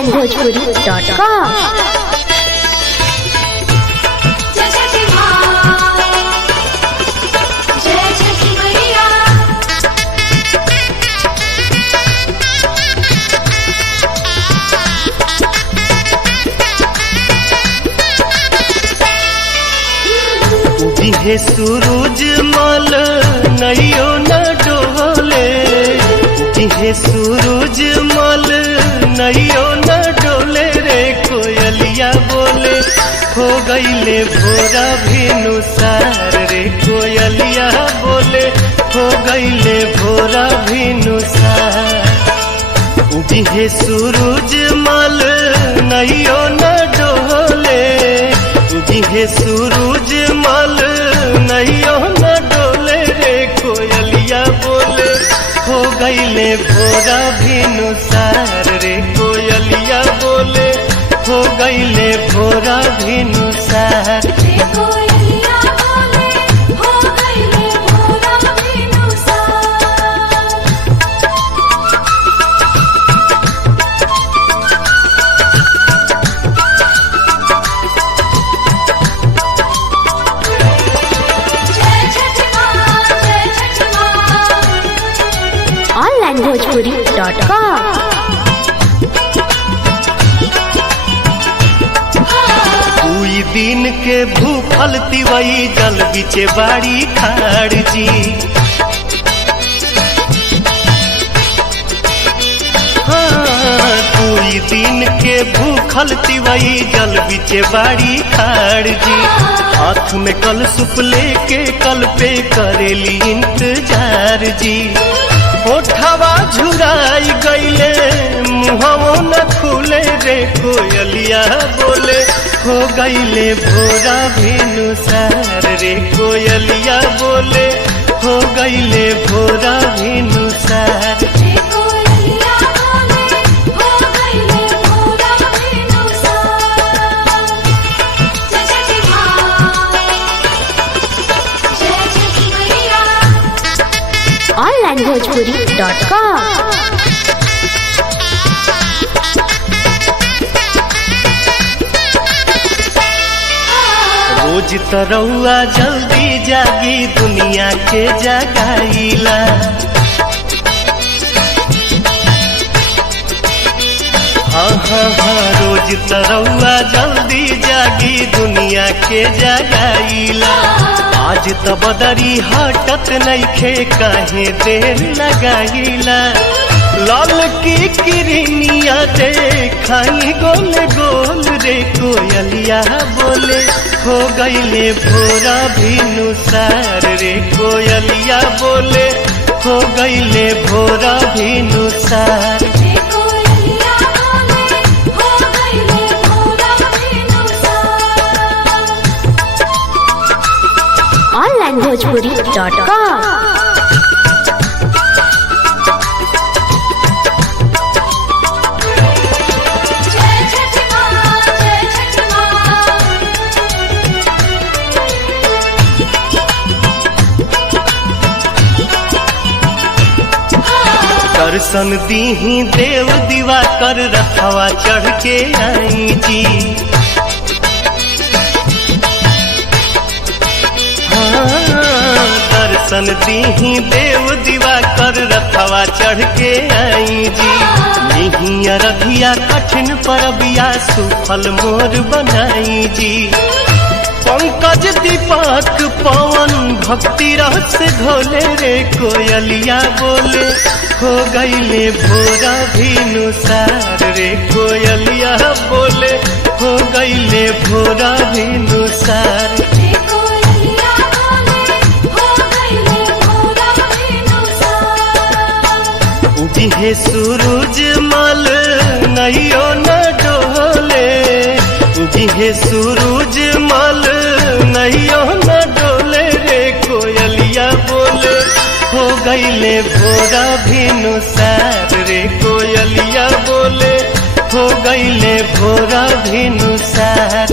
onlinebhojpuri.com। हे सूरज मल नैयो न डोले, हे सूरज मल नैयो न डोले रे कोयलिया बोले हो गईले भोरा भिनुसार रे कोयलिया बोले हो गईले भोरा भिनुसार। हे सूरज मल नैयो न डोले, हे सूरज मल नैयो न डोले रे कोयलिया बोले हो गईले भोरा भिनुसार रे कोयलिया बोले हो गईले भोरा भिनुसार। onlinebhojpuri.com। दुई दिन के भूखल तिवई जल बिचे बाड़ी खाड़ जी, दुई दिन के भूखल तिवई जल बिचे बाड़ी खाड़ जी। हाथ में कल सुप लेके कल पे करेली इंतजार जी। ओठवा झुराई गईले मुहवो न खुले रे कोयलिया बोले हो गईले भोरा भिनुसार रे कोयलिया बोले हो गईले भोरा भिनुसार। onlinebhojpuri.com। रोज तरौआ जल्दी जागी दुनिया के जगाईला, हाँ रोज तरौआ जल्दी जागी दुनिया के जगाईला। आज त बदरी हटत नइखे काहे देर लगाईला। लाल की किरनिया देखाई गोल गोल रे कोयलिया बोले हो गईले भोरा भिनुसार रे कोयलिया बोले हो गईले भोरा भिनुसार। onlinebhojpuri.com। दर्शन दीही देव दीवा कर रखवा चढ़ के आई जी। दर्शन दीही देव दीवा कर रखवा चढ़ के आई जी। नहीं रधिया कठिन परबिया सुफल मोर बनाई जी। पंकज दीपक पवन भक्ति रस घोले रे कोयलिया बोले हो गईले भोरा भिनुसार रे कोयलिया बोले हो गईले भोरा भिनुसार। हे सूरज मल नैयो न डोले, हे सूरज मल नैयो न डोले रे कोयलिया बोले हो गईले भोरा भिनुसार रे कोयलिया बोले हो गईले भोरा भिनुसार।